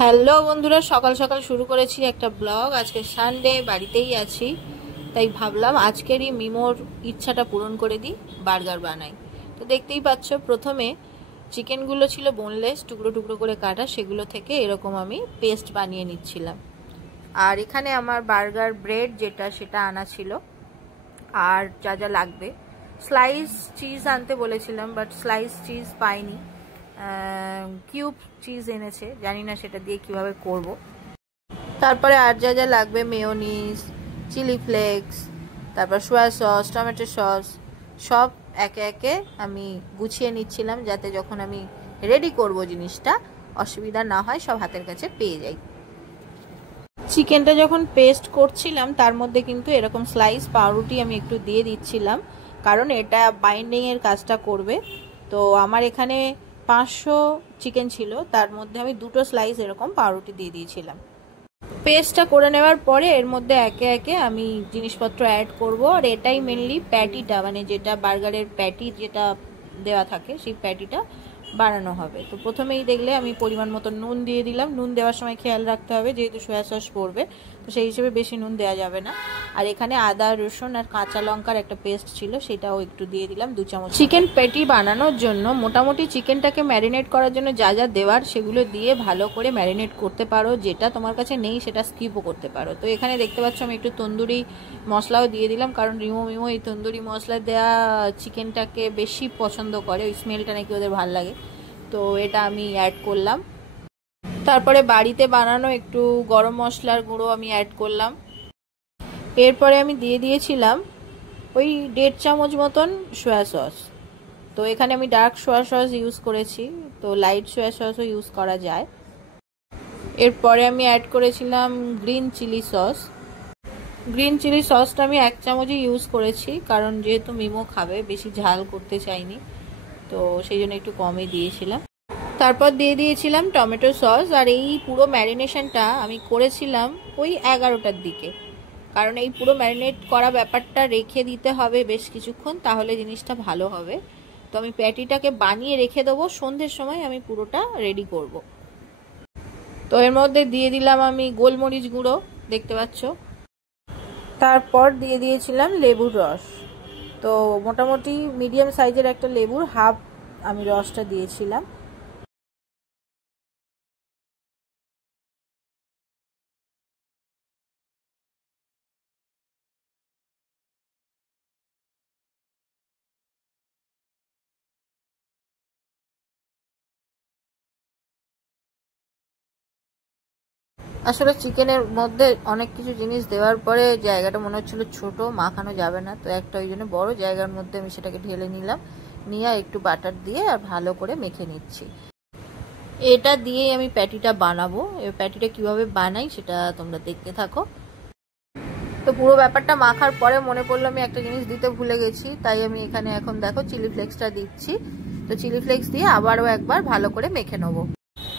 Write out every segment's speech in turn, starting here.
Hello বন্ধুরা, সকাল সকাল শুরু করেছি একটা ব্লগ। আজকে সানডে, বাড়িতেই আছি, তাই ভাবলাম আজকেরই মিমোর ইচ্ছাটা পূরণ করে দিই, বার্গার বানাই। তো দেখতেই পাচ্ছ, প্রথমে চিকেনগুলো ছিল বোনলেস, টুকরো টুকরো করে কাটা, সেগুলো থেকে এরকম আমি পেস্ট বানিয়ে নিচ্ছিলাম। আর এখানে আমার বার্গার ব্রেড যেটা, সেটা আনা ছিল। আর যা যা লাগবে, স্লাইস চিজ আনতে বলেছিলাম, বাট স্লাইস চিজ পাইনি, কিউব চিজ এনেছে, জানি না সেটা দিয়ে কিভাবে করব। তারপরে আর যা যা লাগবে, মেয়োনিজ, চিলি ফ্লেক্স, তারপর সোয়া সস, টমেটো সস, সব একে একে আমি গুছিয়ে নিচ্ছিলাম, যাতে যখন আমি রেডি করব জিনিসটা অসুবিধা না হয়, সব হাতের কাছে পেয়ে যাই। চিকেনটা যখন পেস্ট করছিলাম, তার মধ্যে কিন্তু এরকম স্লাইস পাউরুটি আমি একটু দিয়ে দিচ্ছিলাম, কারণ এটা বাইন্ডিংয়ের কাজটা করবে। তো আমার এখানে 500 চিকেন ছিল, তার মধ্যে আমি 2টো স্লাইস এরকম পাউরুটি দিয়ে দিয়েছিলাম। পেস্টটা করে নেওয়ার পরে এর মধ্যে একে একে আমি জিনিসপত্র অ্যাড করব। আর এটাই মেনলি প্যাটিটা, মানে যেটা বার্গারের প্যাটি যেটা দেওয়া থাকে, সেই প্যাটিটা বানানো হবে। তো প্রথমেই দেখলে আমি পরিমাণ মতো নুন দিয়ে দিলাম। নুন দেওয়ার সময় খেয়াল রাখতে হবে, যেহেতু সয়া সস পড়বে, তো সেই হিসেবে বেশি নুন দেওয়া যাবে না। আর এখানে আদা, রসুন আর কাঁচা লঙ্কার একটা পেস্ট ছিল, সেটাও একটু দিয়ে দিলাম 2 চামচ। চিকেন প্যাটি বানানোর জন্য মোটামুটি চিকেনটাকে ম্যারিনেট করার জন্য যা যা দেওয়ার, সেগুলো দিয়ে ভালো করে ম্যারিনেট করতে পারো। যেটা তোমার কাছে নেই সেটা স্কিপও করতে পারো। তো এখানে দেখতে পাচ্ছ আমি একটু তন্দুরি মশলাও দিয়ে দিলাম, কারণ মিমো এই তন্দুরি মশলা দেওয়া চিকেনটাকে বেশি পছন্দ করে, ওই স্মেলটা নাকি ওদের ভালো লাগে। তো এটা আমি অ্যাড করলাম। তারপরে বাড়িতে বানানো একটু গরম মশলার গুঁড়ো আমি অ্যাড করলাম। এরপরে আমি দিয়ে দিয়েছিলাম ওই 1.5 চামচ মতন সয়া সস। তো এখানে আমি ডার্ক সয়া সস ইউজ করেছি, তো লাইট সয়া সসও ইউজ করা যায়। এরপরে আমি অ্যাড করেছিলাম green chilli sauce. Green chilli সসটা আমি 1 চামচই ইউজ করেছি, কারণ যেহেতু মিমো খাবে, বেশি ঝাল করতে চাইনি, তো সেই জন্য একটু কমই দিয়েছিলাম। তারপর দিয়ে দিয়েছিলাম টমেটো সস। আর এই পুরো ম্যারিনেশনটা আমি করেছিলাম ওই 11টার দিকে, কারণ এই পুরো ম্যারিনেট করা ব্যাপারটা রেখে দিতে হবে বেশ কিছুক্ষণ, তাহলে জিনিসটা ভালো হবে। তো আমি প্যাটিটাকে বানিয়ে রেখে দেবো, সন্ধ্যের সময় আমি পুরোটা রেডি করব। তো এর মধ্যে দিয়ে দিলাম আমি গোলমরিচ গুঁড়ো, দেখতে পাচ্ছ। তারপর দিয়ে দিয়েছিলাম লেবুর রস। তো মোটামুটি মিডিয়াম সাইজের একটা লেবুর হাফ আমি রসটা দিয়েছিলাম। আসলে চিকেনের মধ্যে অনেক কিছু জিনিস দেওয়ার পরে জায়গাটা মনে হচ্ছিল ছোট, মাখানো যাবে না, তো একটা ওই জন্য বড় জায়গার মধ্যে আমি সেটাকে ঢেলে নিলাম, নিয়ে একটু বাটার দিয়ে আর ভালো করে মেখে নিচ্ছি। এটা দিয়েই আমি প্যাটিটা বানাবো। এই প্যাটিটা কিভাবে বানাই সেটা তোমরা দেখতে থাকো। তো পুরো ব্যাপারটা মাখার পরে মনে পড়লো আমি একটা জিনিস দিতে ভুলে গেছি, তাই আমি এখানে এখন দেখো চিলি ফ্লেক্সটা দিচ্ছি। তো চিলি ফ্লেক্স দিয়ে আবারও একবার ভালো করে মেখে নেবো।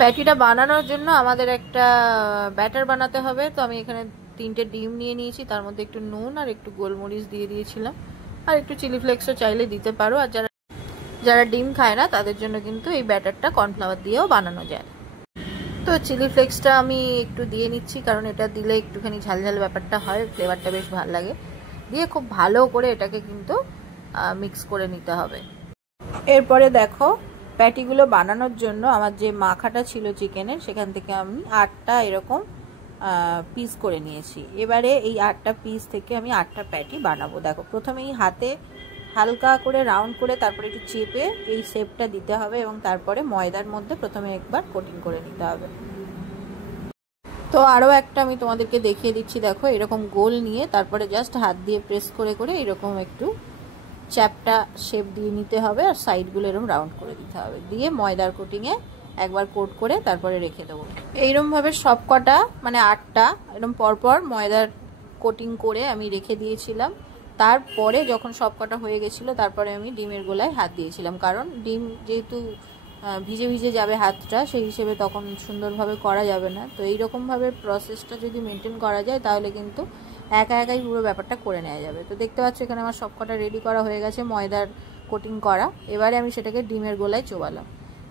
প্যাটিটা বানানোর জন্য আমাদের একটা ব্যাটার বানাতে হবে। তো আমি এখানে 3টে ডিম নিয়ে নিয়েছি, তার মধ্যে একটু নুন আর একটু গোলমরিচ দিয়ে দিয়েছিলাম, আর একটু চিলি ফ্লেক্সও চাইলে দিতে পারো। আর যারা যারা ডিম খায় না, তাদের জন্য কিন্তু এই ব্যাটারটা কর্নফ্লাওয়ার দিয়েও বানানো যায়। তো চিলি ফ্লেক্সটা আমি একটু দিয়ে নিচ্ছি, কারণ এটা দিলে একটুখানি ঝালঝাল ব্যাপারটা হয়, ফ্লেভারটা বেশ ভালো লাগে। দিয়ে খুব ভালো করে এটাকে কিন্তু মিক্স করে নিতে হবে। এরপরে দেখো, প্যাটিগুলো বানানোর জন্য আমার যে মাখাটা ছিল চিকেনের, সেখান থেকে আমি 8টা এরকম পিস করে নিয়েছি। এবারে এই 8টা পিস থেকে আমি 8টা প্যাটি বানাবো। দেখো, প্রথমেই হাতে হালকা করে রাউন্ড করে, তারপরে একটু চেপে এই শেপটা দিতে হবে, এবং তারপরে ময়দার মধ্যে প্রথমে একবার কোটিং করে নিতে হবে। তো আরও একটা আমি তোমাদেরকে দেখিয়ে দিচ্ছি। দেখো, এরকম গোল নিয়ে তারপরে জাস্ট হাত দিয়ে প্রেস করে করে এরকম একটু চ্যাপটা শেপ দিয়ে নিতে হবে, আর সাইডগুলো এরকম রাউন্ড করে দিতে হবে, দিয়ে ময়দার কোটিংয়ে একবার কোট করে তারপরে রেখে দেবো। এইরকমভাবে সব কটা, মানে 8টা এরকম পরপর ময়দার কোটিং করে আমি রেখে দিয়েছিলাম। তারপরে যখন সব কটা হয়ে গেছিলো, তারপরে আমি ডিমের গোলায় হাত দিয়েছিলাম, কারণ ডিম যেহেতু ভিজে ভিজে যাবে হাতটা, সেই হিসেবে তখন সুন্দরভাবে করা যাবে না। তো এইরকমভাবে প্রসেসটা যদি মেনটেন করা যায়, তাহলে কিন্তু একা একাই পুরো ব্যাপারটা করে নেওয়া যাবে। তো দেখতে পাচ্ছ এখানে আমার সব কটা রেডি করা হয়ে গেছে, ময়দার কোটিং করা। এবারে আমি সেটাকে ডিমের গোলায় চোবালাম।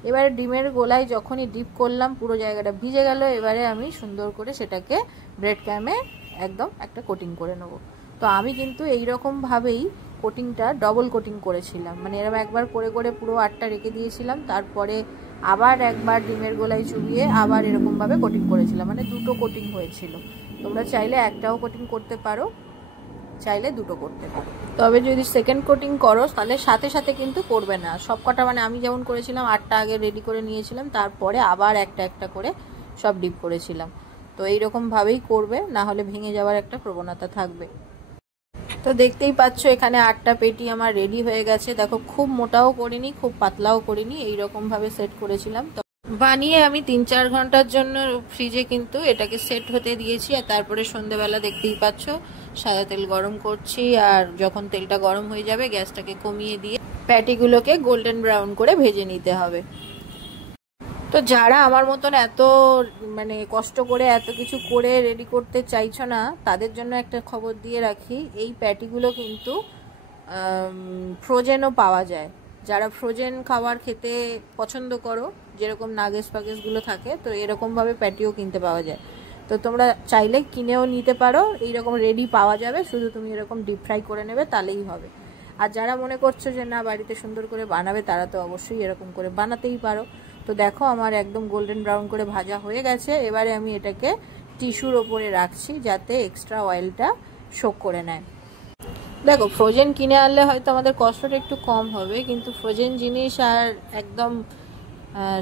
এবারে ডিমের গোলায় যখনই ডিপ করলাম পুরো জায়গাটা ভিজে গেল। এবারে আমি সুন্দর করে সেটাকে ব্রেড ক্রামে একদম একটা কোটিং করে নেব। তো আমি কিন্তু এইরকমভাবেই কোটিংটা ডবল কোটিং করেছিলাম, মানে এরকম একবার করে করে পুরো আটটা রেখে দিয়েছিলাম, তারপরে আবার একবার ডিমের গোলায় চুবিয়ে আবার এরকমভাবে কোটিং করেছিলাম, মানে দুটো কোটিং হয়েছিল। তোমরা চাইলে একটাও কোটিং করতে পারো, চাইলে দুটো করতে পারো। তবে যদি সেকেন্ড কোটিং করো তাহলে সাথে সাথে কিন্তু করবে না সব কটা, মানে আমি যেমন করেছিলাম 8টা আগে রেডি করে নিয়েছিলাম, তারপরে আবার একটা একটা করে সব ডিপ করেছিলাম। তো এইরকমভাবেই করবে, না হলে ভেঙে যাওয়ার একটা প্রবণতা থাকবে। তো দেখতেই পাচ্ছ এখানে 8টা পেটি আমার রেডি হয়ে গেছে। দেখো খুব মোটাও করিনি খুব পাতলাও করিনি, এইরকমভাবে সেট করেছিলাম। তো বানিয়ে আমি 3-4 ঘন্টার জন্য ফ্রিজে কিন্তু এটাকে সেট হতে দিয়েছি। আর তারপরে সন্ধ্যেবেলা দেখতেই পাচ্ছ সাদা তেল গরম করছি, আর যখন তেলটা গরম হয়ে যাবে গ্যাসটাকে কমিয়ে দিয়ে প্যাটিগুলোকে গোল্ডেন ব্রাউন করে ভেজে নিতে হবে। তো যারা আমার মতন এত মানে কষ্ট করে এত কিছু করে রেডি করতে চাইছো না, তাদের জন্য একটা খবর দিয়ে রাখি, এই প্যাটিগুলো কিন্তু ফ্রোজেনও পাওয়া যায়। যারা ফ্রোজেন খাবার খেতে পছন্দ করো, যেরকম নাগেস পাগেসগুলো থাকে, তো এরকমভাবে প্যাটিও কিনতে পাওয়া যায়। তো তোমরা চাইলে কিনেও নিতে পারো, এইরকম রেডি পাওয়া যাবে, শুধু তুমি এরকম ডিপ ফ্রাই করে নেবে তাহলেই হবে। আর যারা মনে করছো যে না বাড়িতে সুন্দর করে বানাবে, তারা তো অবশ্যই এরকম করে বানাতেই পারো। তো দেখো আমার একদম গোল্ডেন ব্রাউন করে ভাজা হয়ে গেছে। এবারে আমি এটাকে টিস্যুর ওপরে রাখছি যাতে এক্সট্রা অয়েলটা শোক করে নেয়। দেখো ফ্রোজেন কিনে আনলে হয়তো আমাদের কষ্টটা একটু কম হবে, কিন্তু ফ্রোজেন জিনিস আর একদম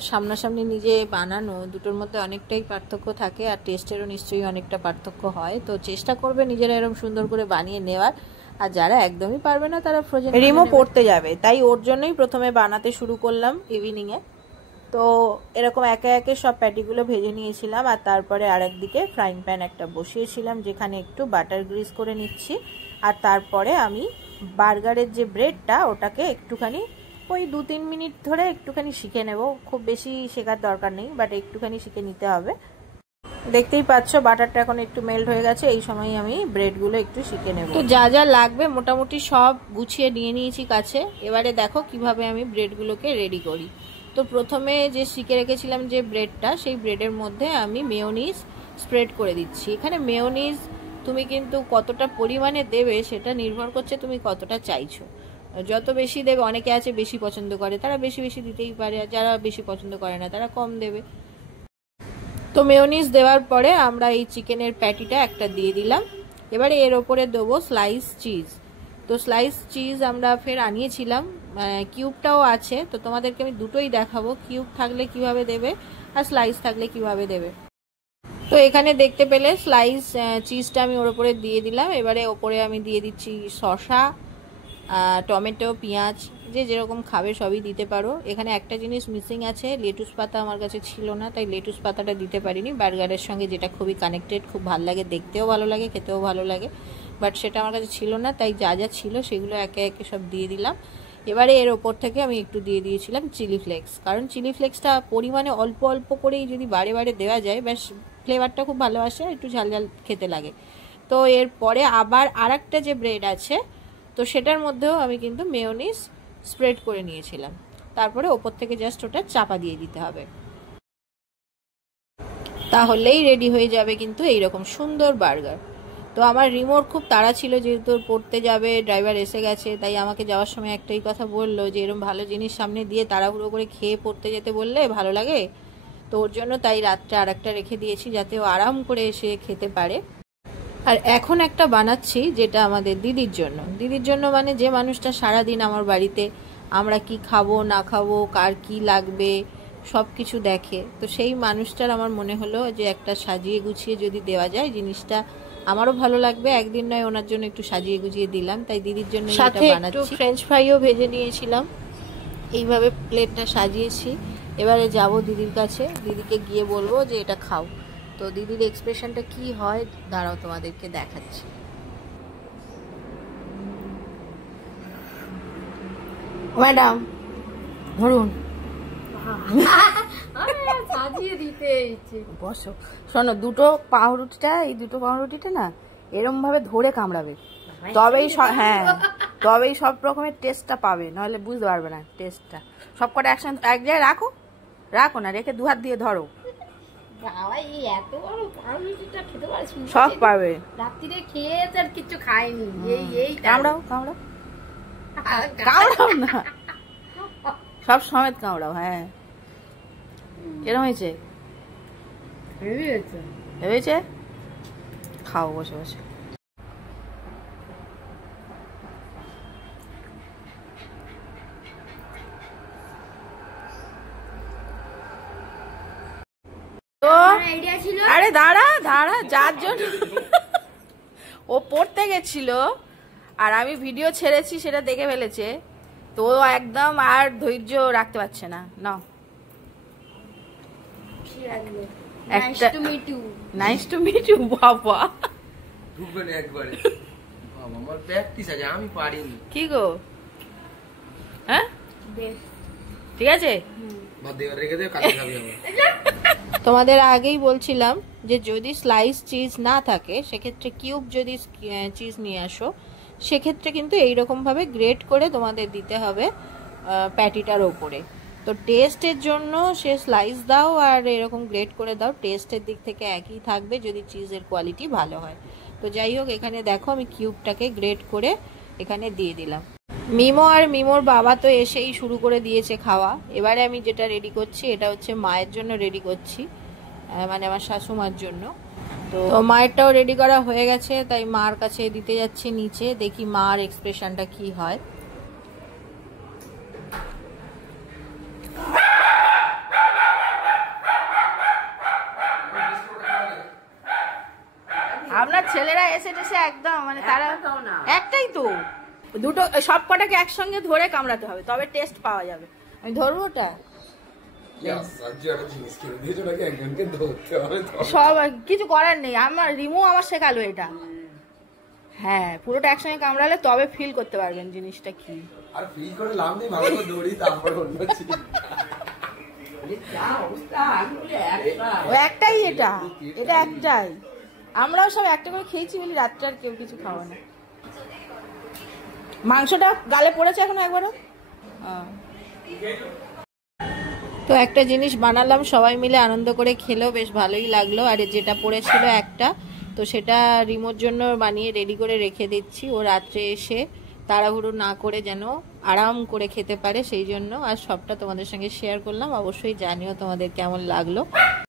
সামনাসামনি নিজে বানানো দুটোর মধ্যে অনেকটাই পার্থক্য থাকে, আর টেস্টেরও নিশ্চয়ই অনেকটা পার্থক্য হয়। তো চেষ্টা করবে নিজেরা এরকম সুন্দর করে বানিয়ে নেওয়ার। আর যারা একদমই পারবে না তারা ফ্রোজেন রিমো পড়তে যাবে, তাই ওর জন্যই প্রথমে বানাতে শুরু করলাম ইভিনিংয়ে। তো এরকম একে একে সব প্যাটিগুলো ভেজে নিয়েছিলাম, আর তারপরে আরেকদিকে ফ্রাইং প্যান একটা বসিয়েছিলাম যেখানে একটু বাটার গ্রিস করে নিচ্ছি। আর তারপরে আমি বার্গারের যে ব্রেডটা ওটাকে একটুখানি ওই 2-3 মিনিট ধরে একটুখানি শিখে নেব, খুব বেশি শেখার দরকার নেই, বাট একটুখানি শিখে নিতে হবে। দেখতেই পাচ্ছ বাটারটা এখন একটু মেল্ট হয়ে গেছে, এই সময় আমি ব্রেডগুলো একটু শিখে নেব। তো যা যা লাগবে মোটামুটি সব গুছিয়ে নিয়ে নিয়েছি কাছে। এবারে দেখো কিভাবে আমি ব্রেডগুলোকে রেডি করি। তো প্রথমে যে শিখে রেখেছিলাম যে ব্রেডটা, সেই ব্রেডের মধ্যে আমি মেয়োনিজ স্প্রেড করে দিচ্ছি। এখানে মেয়োনিজ তুমি কিন্তু কতটা পরিমাণে দেবে সেটা নির্ভর করছে তুমি কতটা চাইছো। যত বেশি দেবে, অনেকে আছে বেশি পছন্দ করে তারা বেশি বেশি দিতেই পারে, আর যারা বেশি পছন্দ করে না তারা কম দেবে। তো মেয়োনিজ দেওয়ার পরে আমরা এই চিকেনের প্যাটিটা একটা দিয়ে দিলাম। এবারে এর ওপরে দেবো স্লাইস চিজ। তো স্লাইস চিজ আমরা ফের আনিয়েছিলাম, কিউবটাও আছে, তো তোমাদেরকে আমি দুটোই দেখাবো, কিউব থাকলে কিভাবে দেবে আর স্লাইস থাকলে কিভাবে দেবে। তো এখানে দেখতে পেলে স্লাইস চিজটা আমি ওর ওপরে দিয়ে দিলাম। এবারে ওপরে আমি দিয়ে দিচ্ছি শসা, টমেটো, পেঁয়াজ, যে যেরকম খাবে সবই দিতে পারো। এখানে একটা জিনিস মিসিং আছে, লেটুস পাতা আমার কাছে ছিল না, তাই লেটুস পাতাটা দিতে পারিনি। বার্গারের সঙ্গে যেটা খুবই কানেক্টেড, খুব ভালো লাগে, দেখতেও ভালো লাগে, খেতেও ভালো লাগে, বাট সেটা আমার কাছে ছিল না, তাই যা যা ছিল সেগুলো একে একে সব দিয়ে দিলাম। এবারে এর ওপর থেকে আমি একটু দিয়ে দিয়েছিলাম চিলি ফ্লেক্স, কারণ চিলি ফ্লেক্সটা পরিমাণে অল্প অল্প করেই যদি বারে বারে দেওয়া যায়, ব্যাস ফ্লেভারটা খুব ভালো আসে, একটু ঝাল ঝাল খেতে লাগে। তো এরপরে আবার আরেকটা যে ব্রেড আছে, তো সেটার মধ্যেও আমি কিন্তু মেয়োনিজ স্প্রেড করে নিয়েছিলাম। তারপরে ওপর থেকে জাস্ট ওটা চাপা দিয়ে দিতে হবে, তাহলেই রেডি হয়ে যাবে কিন্তু এইরকম সুন্দর বার্গার। তো আমার রিমোর খুব তাড়া ছিল, যেহেতু পড়তে যাবে, ড্রাইভার এসে গেছে, তাই আমাকে যাওয়ার সময় একটাই কথা বললো যে এরকম ভালো জিনিস সামনে দিয়ে তাড়াহুড়ো করে খেয়ে পড়তে যেতে বললে ভালো লাগে। তো ওর জন্য তাই রাত্রে আরেকটা রেখে দিয়েছি যাতে ও আরাম করে এসে খেতে পারে। আর এখন একটা বানাচ্ছি যেটা আমাদের দিদির জন্য, মানে যে মানুষটা সারাদিন আমার বাড়িতে আমরা কি খাবো না খাবো, কার কি লাগবে সব কিছু দেখে। তো সেই মানুষটার আমার মনে হলো যে একটা সাজিয়ে গুছিয়ে যদি দেওয়া যায় জিনিসটা আমারও ভালো লাগবে। একদিন নয়, ওনার জন্য একটু সাজিয়ে গুছিয়ে দিলাম, তাই দিদির জন্য এটা বানাচ্ছি। ফ্রেঞ্চ ফ্রাইও ভেজে নিয়েছিলাম, এইভাবে প্লেটটা সাজিয়েছি। এবারে যাব দিদির কাছে, দিদিকে গিয়ে বলবো যে এটা খাও। তো দিদির এক্সপ্রেশনটা কি হয় দাঁড়াও তোমাদেরকে দেখাচ্ছি। ম্যাডাম ধরুন, সাজিয়ে দিতে বসো। শোনো, এই দুটো পাউরুটিটা না এরম ভাবে ধরে কামড়াবে, তবেই তবেই সব রকমের টেস্টটা পাবে, নাহলে বুঝতে পারবে না টেস্টটা। সব কটা একসাথে এক জায়গায় রাখো, রাখো না, রেখে দু হাত দিয়ে ধরো। বাবা এই এত বড় পাউরুটিটা খেতে পারিস? সব পাবে। রাত্রিরে খেয়ে আর কিছু খায়নি। এই কামড়াও কামড়াও না, সব সমেত কামড়াও। হ্যাঁ, কিরম হয়েছে? ভেবেছে খাও বসে বসে। তো আরে দাঁড়া দাঁড়া, যার জন্য ও পড়তে গেছিল আর আমি ভিডিও ছেড়েছি সেটা দেখে ফেলেছে, তো একদম আর ধৈর্য রাখতে পারছে না। নাও, নাইস টু মিট ইউ। বাবা ঢুকবে না একবারে, আমার প্র্যাকটিস আছে, আমি পারিনি। কি গো? হ্যাঁ ঠিক আছে, রেখে দে, কালকে খাবি আবার। তোমাদের আগেই বলছিলাম যে যদি স্লাইস চিজ না থাকে সেক্ষেত্রে কিউব যদি চিজ নিয়ে আসো, সেক্ষেত্রে কিন্তু এইরকম ভাবে গ্রেট করে তোমাদের দিতে হবে প্যাটিটার ওপরে। তো টেস্টের জন্য সে স্লাইস দাও আর এরকম গ্রেট করে দাও, টেস্টের দিক থেকে একই থাকবে যদি চিজের কোয়ালিটি ভালো হয়। তো যাই হোক, এখানে দেখো আমি কিউবটাকে গ্রেট করে এখানে দিয়ে দিলাম। মিমো আর মিমোর বাবা তো এসেই শুরু করে দিয়েছে খাওয়া। এবারে আমি যেটা রেডি করছি এটা হচ্ছে মায়ের জন্য রেডি করছি, মানে আমার শাশুমার জন্য। তো মায়েরটাও রেডি করা হয়ে গেছে, তাই মার কাছে দিতে যাচ্ছি নিচে, দেখি মার এক্সপ্রেশনটা কি হয়। আপনার ছেলেরা এসে টেসে একদম মানে তারা একটাই তো, দুটো সব কটাকে একসঙ্গে ধরে কামড়াতে হবে তবে টেস্ট পাওয়া যাবে। আমি ধরবো ওটা সব, কিছু করার নেই, আমার রিমু আমার শেখালো এটা। হ্যাঁ, পুরোটা একসঙ্গে কামড়ালে তবে ফিল করতে পারবেন জিনিসটা কি। আর ফিল করে লাভ নেই, ভালো করে দৌড়ি তারপর অন্য চিজ। ও একটাই, এটা এটা একটাই, আমরাও সব একটা করে খেয়েছি বলি রাত্রে আর কেউ কিছু খাওয়া না। মাংসটা গালে পড়েছে এখন একবারও। তো একটা জিনিস বানালাম, সবাই মিলে আনন্দ করে খেলো, বেশ ভালোই লাগলো। আর যেটা পড়েছিল একটা, তো সেটা রিমোর জন্য বানিয়ে রেডি করে রেখে দিচ্ছি, ও রাত্রে এসে তাড়াহুড়ো না করে যেন আরাম করে খেতে পারে সেই জন্য। আর সবটা তোমাদের সঙ্গে শেয়ার করলাম, অবশ্যই জানিও তোমাদের কেমন লাগলো।